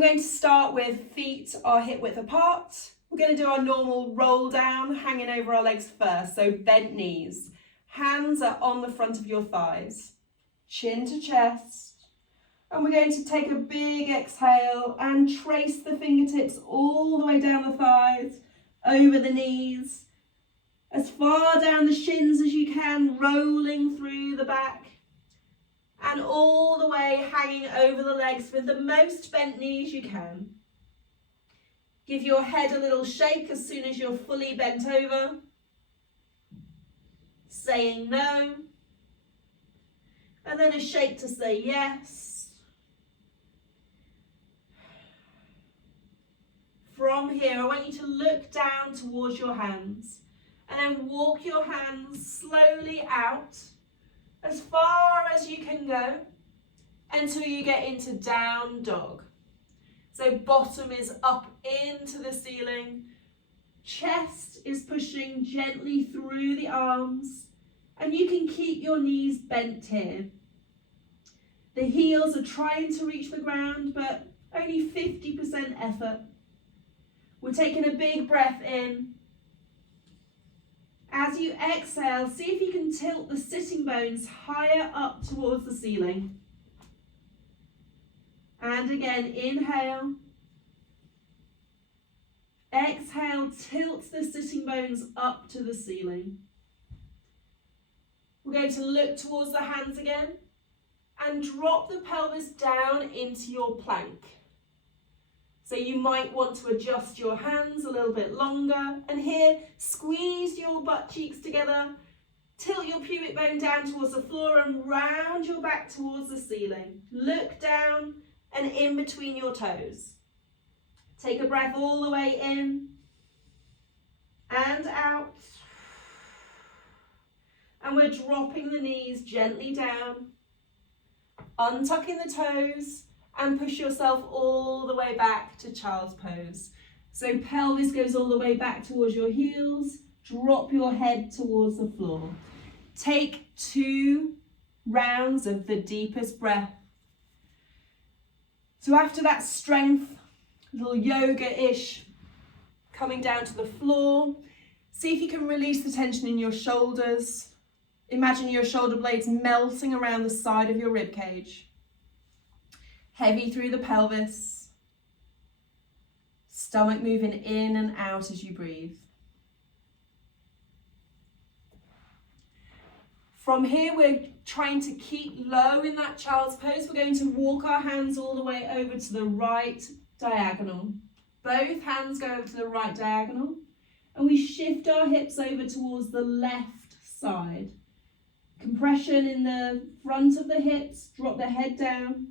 We're going to start with feet are hip width apart. We're going to do our normal roll down, hanging over our legs first, so bent knees. Hands are on the front of your thighs, chin to chest. And we're going to take a big exhale and trace the fingertips all the way down the thighs, over the knees, as far down the shins as you can, rolling through the back. And all the way hanging over the legs with the most bent knees you can. Give your head a little shake as soon as you're fully bent over. Saying no. And then a shake to say yes. From here, I want you to look down towards your hands and then walk your hands slowly out as far as you can go until you get into down dog. So bottom is up into the ceiling, chest is pushing gently through the arms, and you can keep your knees bent here. The heels are trying to reach the ground, but only 50% effort. We're taking a big breath in. As you exhale, see if you can tilt the sitting bones higher up towards the ceiling. And again, inhale. Exhale, tilt the sitting bones up to the ceiling. We're going to look towards the hands again and drop the pelvis down into your plank. So you might want to adjust your hands a little bit longer. And here, squeeze your butt cheeks together, tilt your pubic bone down towards the floor and round your back towards the ceiling. Look down and in between your toes. Take a breath all the way in and out. And we're dropping the knees gently down, untucking the toes, and push yourself all the way back to child's pose. So pelvis goes all the way back towards your heels. Drop your head towards the floor. Take 2 rounds of the deepest breath. So after that strength, a little yoga-ish, coming down to the floor, see if you can release the tension in your shoulders. Imagine your shoulder blades melting around the side of your rib cage. Heavy through the pelvis, stomach moving in and out as you breathe. From here, we're trying to keep low in that child's pose. We're going to walk our hands all the way over to the right diagonal. Both hands go over to the right diagonal, and we shift our hips over towards the left side. Compression in the front of the hips, drop the head down.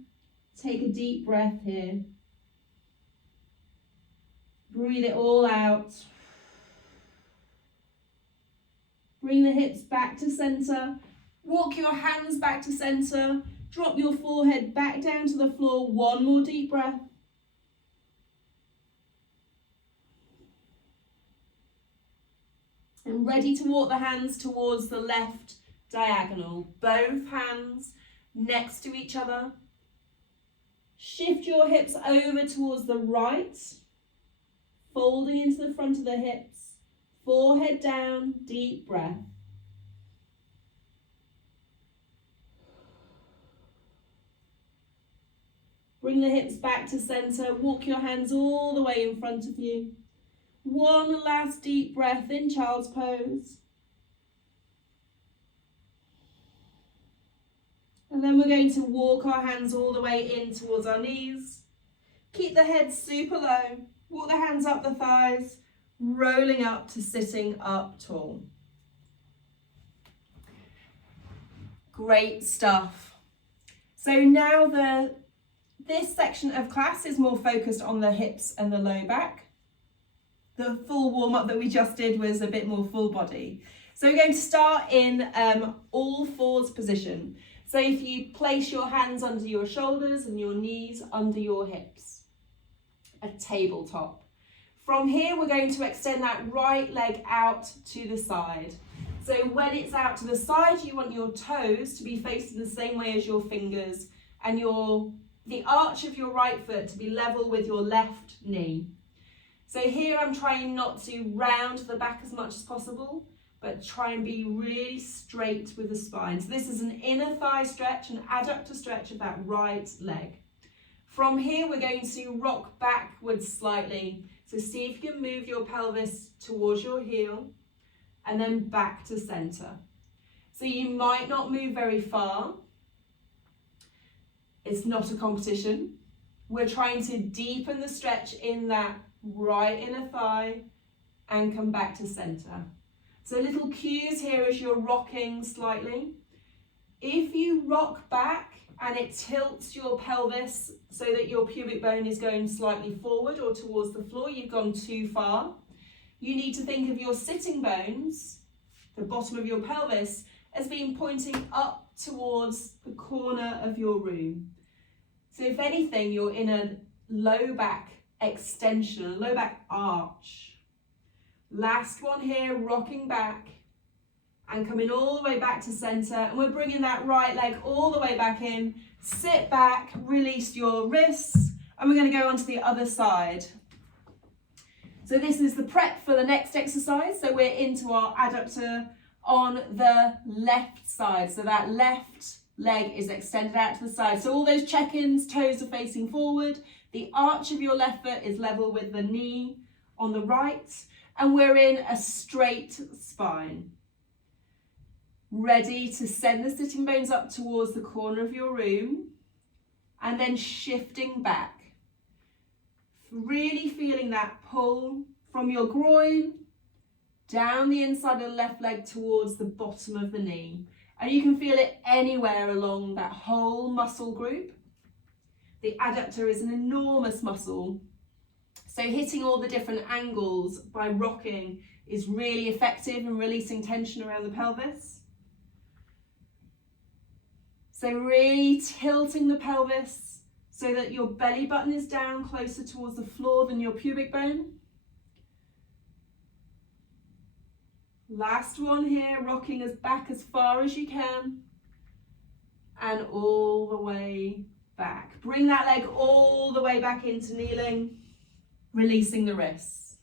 Take a deep breath here. Breathe it all out. Bring the hips back to center. Walk your hands back to center. Drop your forehead back down to the floor. One more deep breath. And ready to walk the hands towards the left diagonal. Both hands next to each other. Shift your hips over towards the right, folding into the front of the hips, forehead down, deep breath. Bring the hips back to center, walk your hands all the way in front of you. One last deep breath in child's pose. And then we're going to walk our hands all the way in towards our knees. Keep the head super low. Walk the hands up the thighs, rolling up to sitting up tall. Great stuff. So now this section of class is more focused on the hips and the low back. The full warm-up that we just did was a bit more full body. So we're going to start in all fours position. So if you place your hands under your shoulders and your knees under your hips, a tabletop. From here, we're going to extend that right leg out to the side. So when it's out to the side, you want your toes to be facing the same way as your fingers and your the arch of your right foot to be level with your left knee. So here I'm trying not to round the back as much as possible, but try and be really straight with the spine. So this is an inner thigh stretch, an adductor stretch of that right leg. From here, we're going to rock backwards slightly. So see if you can move your pelvis towards your heel and then back to center. So you might not move very far. It's not a competition. We're trying to deepen the stretch in that right inner thigh and come back to center. So little cues here as you're rocking slightly. If you rock back and it tilts your pelvis so that your pubic bone is going slightly forward or towards the floor, you've gone too far. You need to think of your sitting bones, the bottom of your pelvis, as being pointing up towards the corner of your room. So if anything, you're in a low back extension, a low back arch. Last one here, rocking back and coming all the way back to center. And we're bringing that right leg all the way back in. Sit back, release your wrists, and we're going to go on to the other side. So this is the prep for the next exercise. So we're into our adductor on the left side. So that left leg is extended out to the side. So all those check-ins, toes are facing forward. The arch of your left foot is level with the knee on the right. And we're in a straight spine. Ready to send the sitting bones up towards the corner of your room and then shifting back. Really feeling that pull from your groin down the inside of the left leg towards the bottom of the knee. And you can feel it anywhere along that whole muscle group. The adductor is an enormous muscle. So hitting all the different angles by rocking is really effective in releasing tension around the pelvis. So really tilting the pelvis so that your belly button is down closer towards the floor than your pubic bone. Last one here, rocking us back as far as you can and all the way back. Bring that leg all the way back into kneeling, releasing the wrists.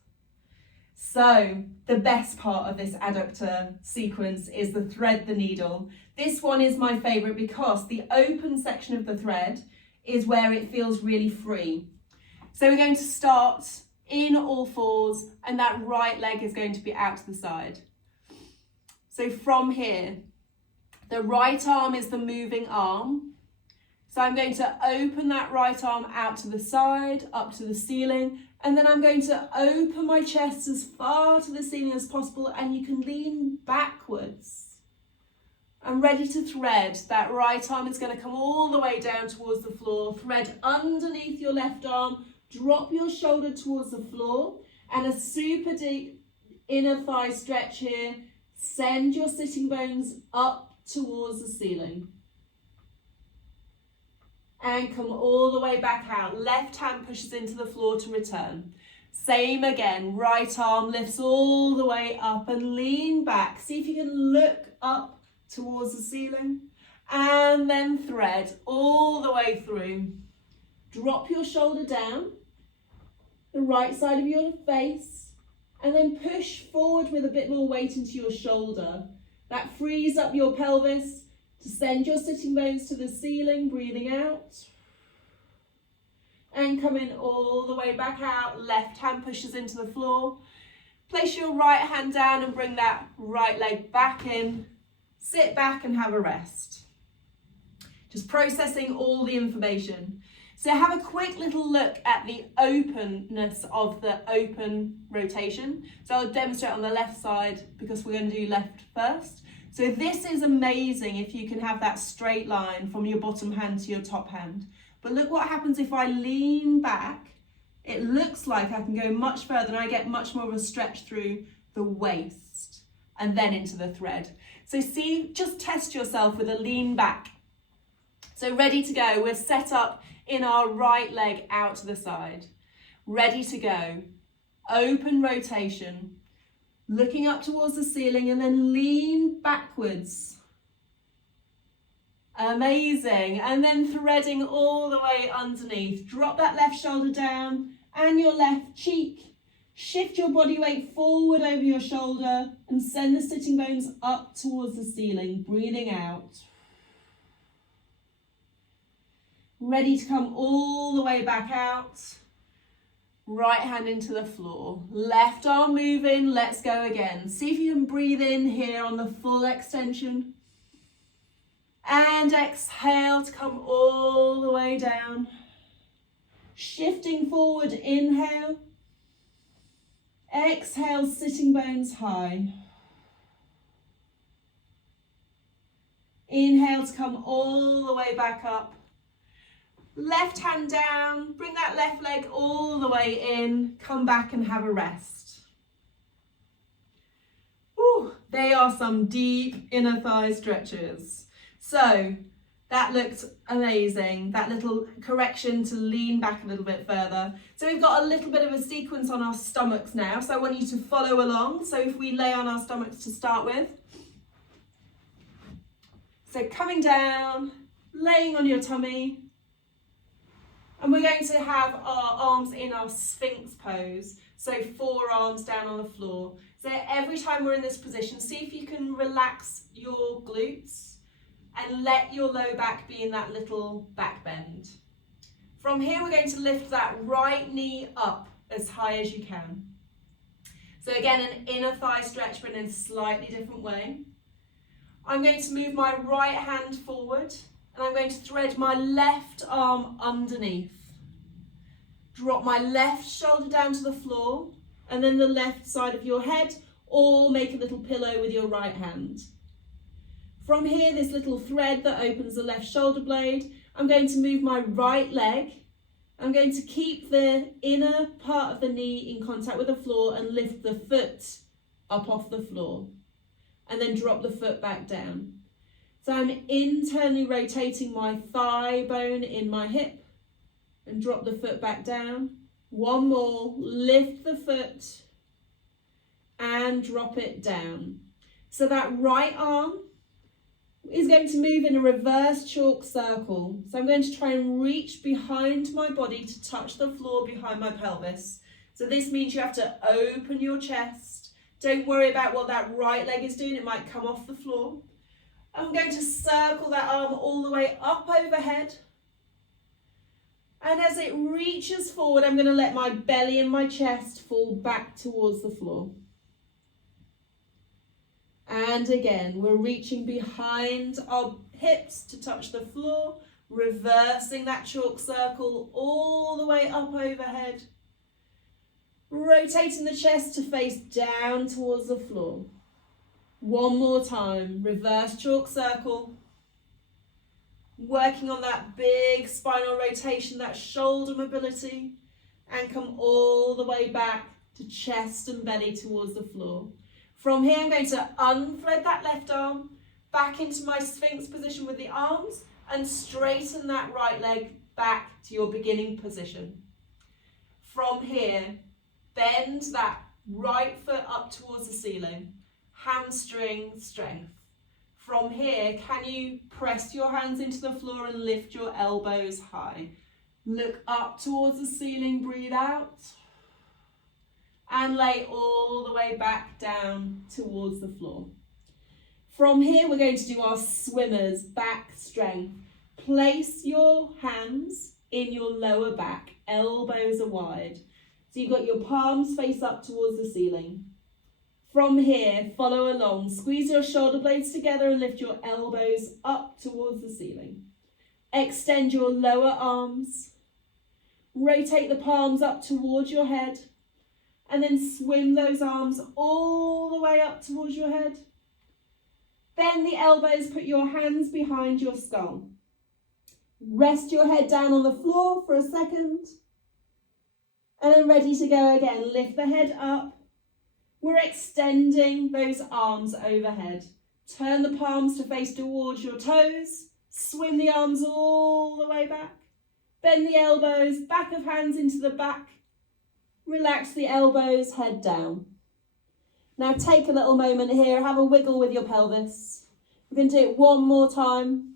So the best part of this adductor sequence is the thread the needle. This one is my favorite because the open section of the thread is where it feels really free. So we're going to start in all fours and that right leg is going to be out to the side. So from here, the right arm is the moving arm. So I'm going to open that right arm out to the side, up to the ceiling, and then I'm going to open my chest as far to the ceiling as possible, and you can lean backwards. I'm ready to thread. That right arm is going to come all the way down towards the floor. Thread underneath your left arm, drop your shoulder towards the floor, and a super deep inner thigh stretch here. Send your sitting bones up towards the ceiling. And come all the way back out. Left hand pushes into the floor to return. Same again, right arm lifts all the way up and lean back. See if you can look up towards the ceiling. And then thread all the way through. Drop your shoulder down, the right side of your face, and then push forward with a bit more weight into your shoulder. That frees up your pelvis to send your sitting bones to the ceiling, breathing out. And coming all the way back out, left hand pushes into the floor. Place your right hand down and bring that right leg back in. Sit back and have a rest. Just processing all the information. So have a quick little look at the openness of the open rotation. So I'll demonstrate on the left side because we're going to do left first. So this is amazing if you can have that straight line from your bottom hand to your top hand. But look what happens if I lean back. It looks like I can go much further and I get much more of a stretch through the waist and then into the thread. So see, just test yourself with a lean back. So ready to go. We're set up in our right leg out to the side. Ready to go. Open rotation. Looking up towards the ceiling and then lean backwards. Amazing. And then threading all the way underneath. Drop that left shoulder down and your left cheek. Shift your body weight forward over your shoulder and send the sitting bones up towards the ceiling, breathing out. Ready to come all the way back out. Right hand into the floor. Left arm moving, let's go again. See if you can breathe in here on the full extension. And exhale to come all the way down. Shifting forward, inhale. Exhale, sitting bones high. Inhale to come all the way back up. Left hand down, bring that left leg all the way in, come back and have a rest. Whew, they are some deep inner thigh stretches. So that looked amazing, that little correction to lean back a little bit further. So we've got a little bit of a sequence on our stomachs now, so I want you to follow along. So if we lay on our stomachs to start with. So coming down, laying on your tummy, and we're going to have our arms in our Sphinx pose. So forearms down on the floor. So every time we're in this position, see if you can relax your glutes and let your low back be in that little back bend. From here, we're going to lift that right knee up as high as you can. So again, an inner thigh stretch, but in a slightly different way. I'm going to move my right hand forward and I'm going to thread my left arm underneath. Drop my left shoulder down to the floor and then the left side of your head, or make a little pillow with your right hand. From here, this little thread that opens the left shoulder blade, I'm going to move my right leg. I'm going to keep the inner part of the knee in contact with the floor and lift the foot up off the floor. And then drop the foot back down. So I'm internally rotating my thigh bone in my hip and drop the foot back down. One more, lift the foot and drop it down. So that right arm is going to move in a reverse chalk circle. So I'm going to try and reach behind my body to touch the floor behind my pelvis. So this means you have to open your chest. Don't worry about what that right leg is doing. It might come off the floor. I'm going to circle that arm all the way up overhead. And as it reaches forward, I'm going to let my belly and my chest fall back towards the floor. And again, we're reaching behind our hips to touch the floor, reversing that chalk circle all the way up overhead. Rotating the chest to face down towards the floor. One more time, reverse chalk circle. Working on that big spinal rotation, that shoulder mobility, and come all the way back to chest and belly towards the floor. From here, I'm going to unthread that left arm, back into my Sphinx position with the arms, and straighten that right leg back to your beginning position. From here, bend that right foot up towards the ceiling, hamstring strength. From here, can you press your hands into the floor and lift your elbows high? Look up towards the ceiling, breathe out. And lay all the way back down towards the floor. From here, we're going to do our swimmer's back strength. Place your hands in your lower back, elbows are wide. So you've got your palms face up towards the ceiling. From here, follow along. Squeeze your shoulder blades together and lift your elbows up towards the ceiling. Extend your lower arms. Rotate the palms up towards your head. And then swim those arms all the way up towards your head. Bend the elbows, put your hands behind your skull. Rest your head down on the floor for a second. And then ready to go again. Lift the head up. We're extending those arms overhead. Turn the palms to face towards your toes. Swim the arms all the way back. Bend the elbows, back of hands into the back. Relax the elbows, head down. Now take a little moment here, have a wiggle with your pelvis. We're going to do it one more time.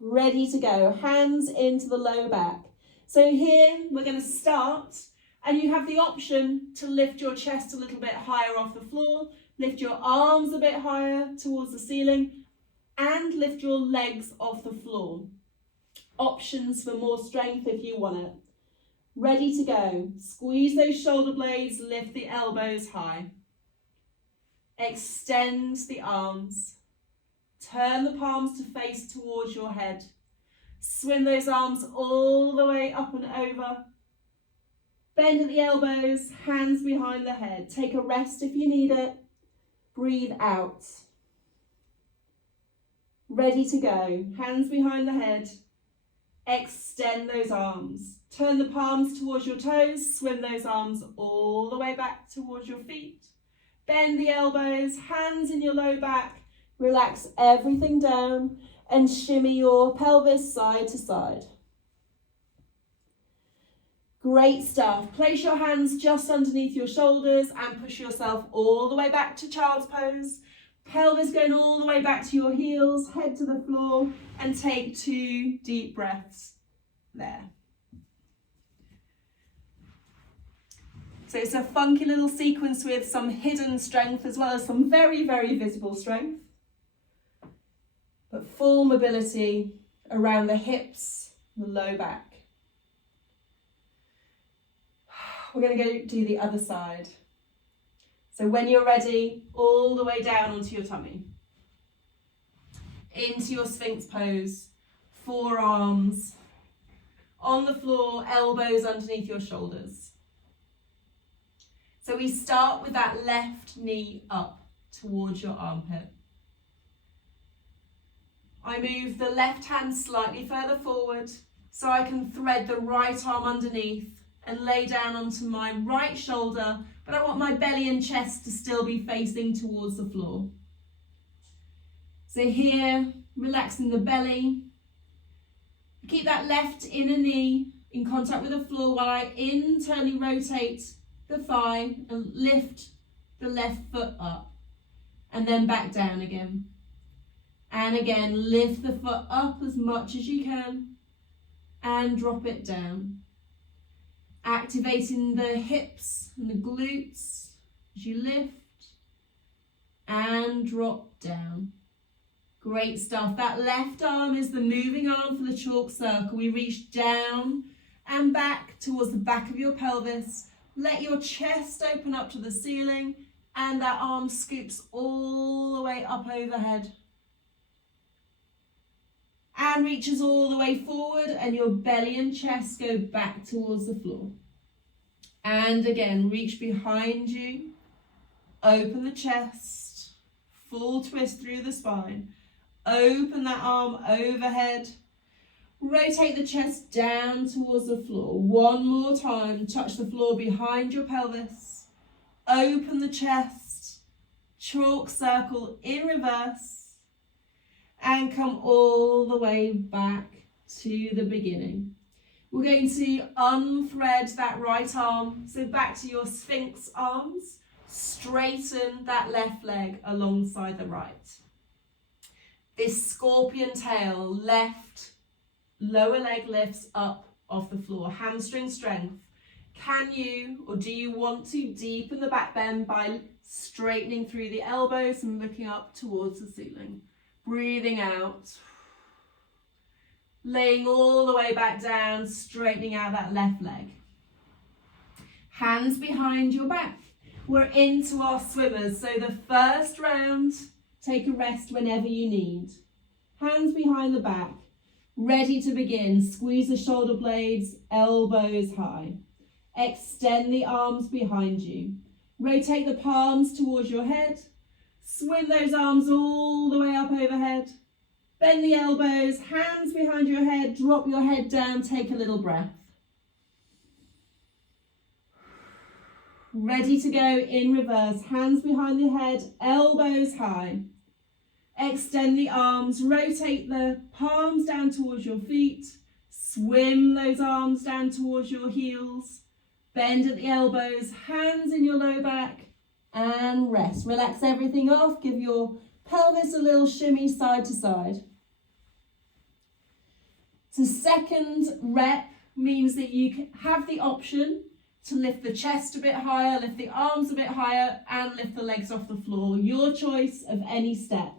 Ready to go. Hands into the low back. So here we're going to start, and you have the option to lift your chest a little bit higher off the floor, lift your arms a bit higher towards the ceiling, and lift your legs off the floor. Options for more strength if you want it. Ready to go. Squeeze those shoulder blades, lift the elbows high. Extend the arms. Turn the palms to face towards your head. Swing those arms all the way up and over. Bend at the elbows, hands behind the head. Take a rest if you need it. Breathe out. Ready to go. Hands behind the head. Extend those arms. Turn the palms towards your toes. Swim those arms all the way back towards your feet. Bend the elbows, hands in your low back. Relax everything down and shimmy your pelvis side to side. Great stuff. Place your hands just underneath your shoulders and push yourself all the way back to child's pose. Pelvis going all the way back to your heels, head to the floor, and take 2 deep breaths there. So it's a funky little sequence with some hidden strength as well as some very, very visible strength. But full mobility around the hips, the low back. We're going to go do the other side. So when you're ready, all the way down onto your tummy. Into your Sphinx pose, forearms on the floor, elbows underneath your shoulders. So we start with that left knee up towards your armpit. I move the left hand slightly further forward so I can thread the right arm underneath and lay down onto my right shoulder, but I want my belly and chest to still be facing towards the floor. So here, relaxing the belly. Keep that left inner knee in contact with the floor while I internally rotate the thigh and lift the left foot up and then back down again. And again, lift the foot up as much as you can and drop it down. Activating the hips and the glutes as you lift and drop down. Great stuff. That left arm is the moving arm for the chalk circle. We reach down and back towards the back of your pelvis. Let your chest open up to the ceiling and that arm scoops all the way up overhead. And reaches all the way forward and your belly and chest go back towards the floor. And again, reach behind you, open the chest, full twist through the spine. Open that arm overhead. Rotate the chest down towards the floor. One more time, touch the floor behind your pelvis. Open the chest, chalk circle in reverse. And come all the way back to the beginning. We're going to unthread that right arm. So back to your Sphinx arms. Straighten that left leg alongside the right. This scorpion tail, left lower leg lifts up off the floor. Hamstring strength. Can you or do you want to deepen the back bend by straightening through the elbows and looking up towards the ceiling? Breathing out, laying all the way back down, straightening out that left leg. Hands behind your back. We're into our swimmers. So the first round, take a rest whenever you need. Hands behind the back, ready to begin. Squeeze the shoulder blades, elbows high. Extend the arms behind you. Rotate the palms towards your head. Swing those arms all the way up overhead. Bend the elbows, hands behind your head, drop your head down, take a little breath. Ready to go in reverse, hands behind the head, elbows high. Extend the arms, rotate the palms down towards your feet. Swim those arms down towards your heels. Bend at the elbows, hands in your low back. And rest. Relax everything off. Give your pelvis a little shimmy side to side. So second rep means that you have the option to lift the chest a bit higher, lift the arms a bit higher, and lift the legs off the floor. Your choice of any step.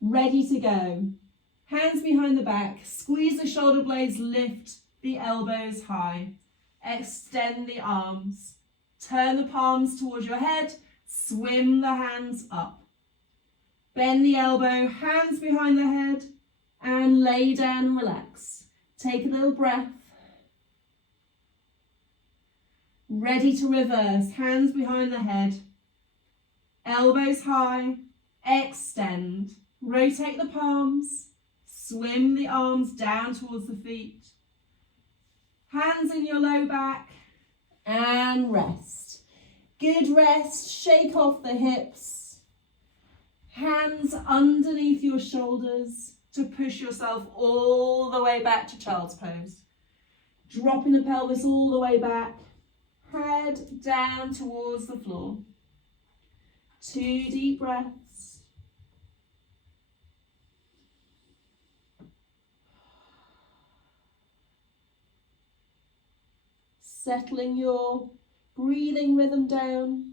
Ready to go. Hands behind the back, squeeze the shoulder blades, lift the elbows high. Extend the arms. Turn the palms towards your head, swim the hands up. Bend the elbow, hands behind the head, and lay down and relax. Take a little breath. Ready to reverse, hands behind the head, elbows high, extend, rotate the palms, swim the arms down towards the feet, hands in your low back, and rest. Good rest, shake off the hips, hands underneath your shoulders to push yourself all the way back to child's pose. Dropping the pelvis all the way back. Head down towards the floor. 2 deep breaths. Settling your breathing rhythm down.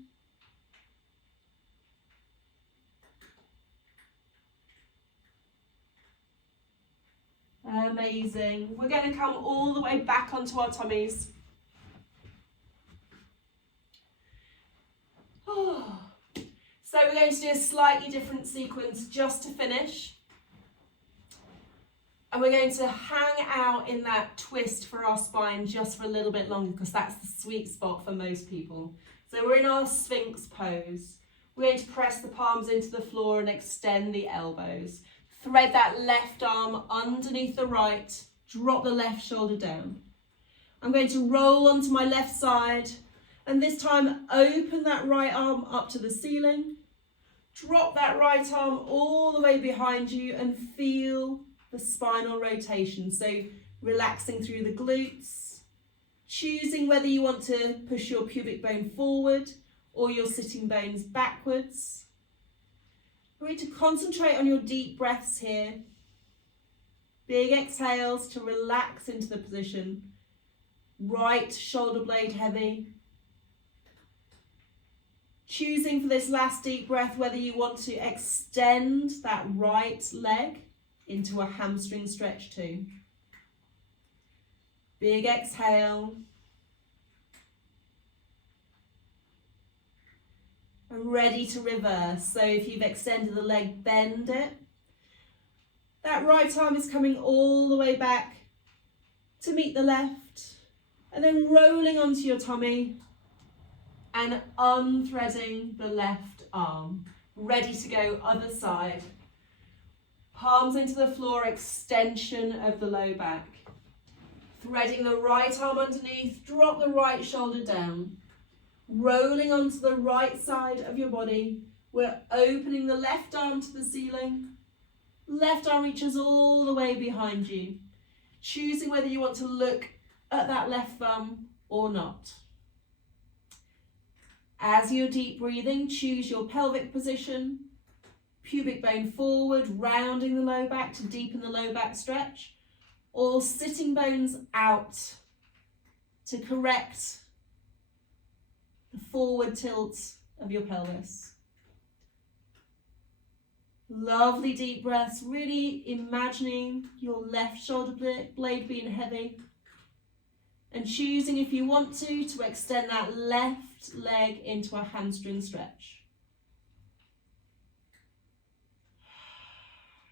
Amazing. We're going to come all the way back onto our tummies. So we're going to do a slightly different sequence just to finish. And we're going to hang out in that twist for our spine just for a little bit longer because that's the sweet spot for most people. So we're in our Sphinx pose. We're going to press the palms into the floor and extend the elbows. Thread that left arm underneath the right. Drop the left shoulder down. I'm going to roll onto my left side. And this time, open that right arm up to the ceiling. Drop that right arm all the way behind you and feel the spinal rotation. So relaxing through the glutes, choosing whether you want to push your pubic bone forward or your sitting bones backwards. We're going to concentrate on your deep breaths here. Big exhales to relax into the position. Right shoulder blade heavy. Choosing for this last deep breath whether you want to extend that right leg into a hamstring stretch too. Big exhale. And ready to reverse. So if you've extended the leg, bend it. That right arm is coming all the way back to meet the left. And then rolling onto your tummy and unthreading the left arm. Ready to go other side. Palms into the floor, extension of the low back. Threading the right arm underneath, drop the right shoulder down. Rolling onto the right side of your body. We're opening the left arm to the ceiling. Left arm reaches all the way behind you. Choosing whether you want to look at that left thumb or not. As you're deep breathing, choose your pelvic position. Pubic bone forward, rounding the low back to deepen the low back stretch. Or sitting bones out to correct the forward tilt of your pelvis. Lovely deep breaths, really imagining your left shoulder blade being heavy. And choosing, if you want to extend that left leg into a hamstring stretch.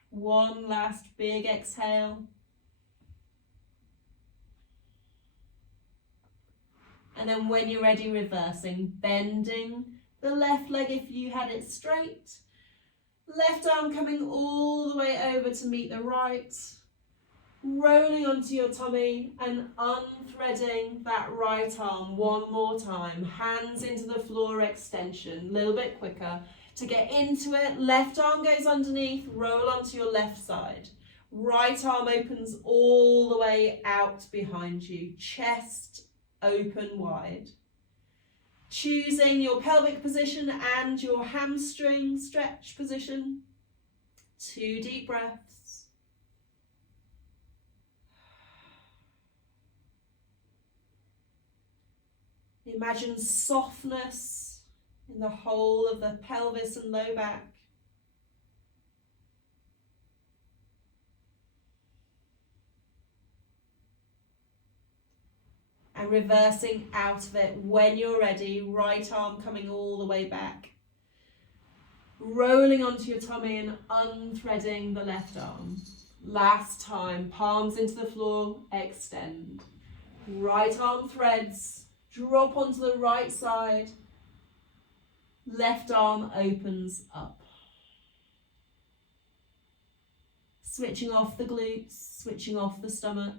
One last big exhale. And then when you're ready, reversing, bending the left leg if you had it straight. Left arm coming all the way over to meet the right. Rolling onto your tummy and unthreading that right arm one more time. Hands into the floor extension, a little bit quicker. To get into it, left arm goes underneath, roll onto your left side. Right arm opens all the way out behind you, chest open wide. Choosing your pelvic position and your hamstring stretch position. 2 deep breaths. Imagine softness in the whole of the pelvis and low back. And reversing out of it when you're ready, right arm coming all the way back. Rolling onto your tummy and unthreading the left arm. Last time, palms into the floor, extend. Right arm threads, drop onto the right side. Left arm opens up. Switching off the glutes, switching off the stomach.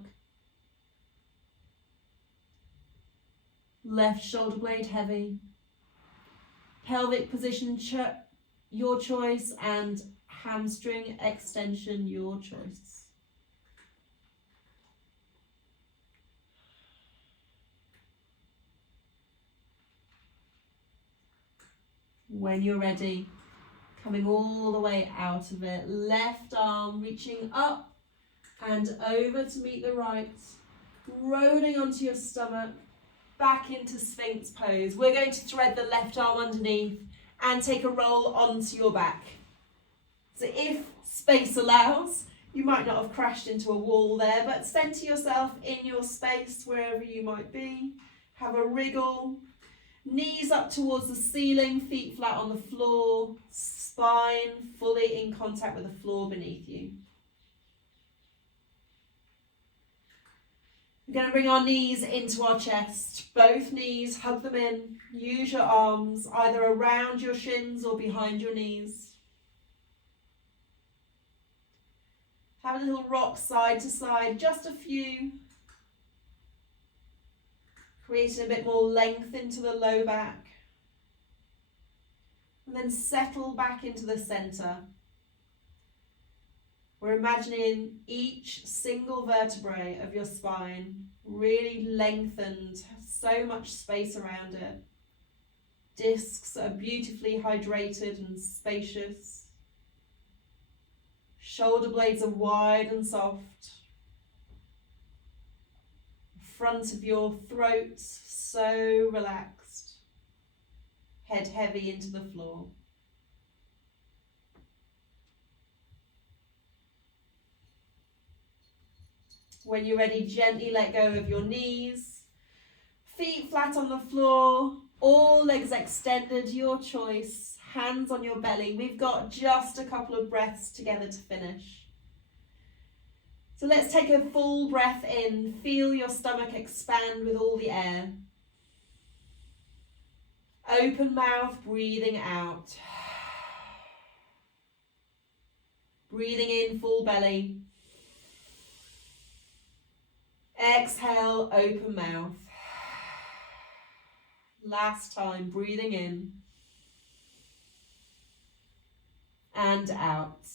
Left shoulder blade heavy. Pelvic position your choice, and hamstring extension your choice. When you're ready, coming all the way out of it, left arm reaching up and over to meet the right, rolling onto your stomach, back into Sphinx pose. We're going to thread the left arm underneath and take a roll onto your back. So if space allows, you might not have crashed into a wall there, but center yourself in your space wherever you might be. Have a wriggle. Knees up towards the ceiling, feet flat on the floor, spine fully in contact with the floor beneath you. We're going to bring our knees into our chest. Both knees, hug them in. Use your arms either around your shins or behind your knees. Have a little rock side to side, just a few. Creating a bit more length into the low back. And then settle back into the center. We're imagining each single vertebrae of your spine really lengthened, so much space around it. Discs are beautifully hydrated and spacious. Shoulder blades are wide and soft. Front of your throat so relaxed. Head heavy into the floor. When you're ready, gently let go of your knees. Feet flat on the floor, all legs extended, your choice. Hands on your belly. We've got just a couple of breaths together to finish. So let's take a full breath in. Feel your stomach expand with all the air. Open mouth, breathing out. Breathing in, full belly. Exhale, open mouth. Last time, breathing in and out.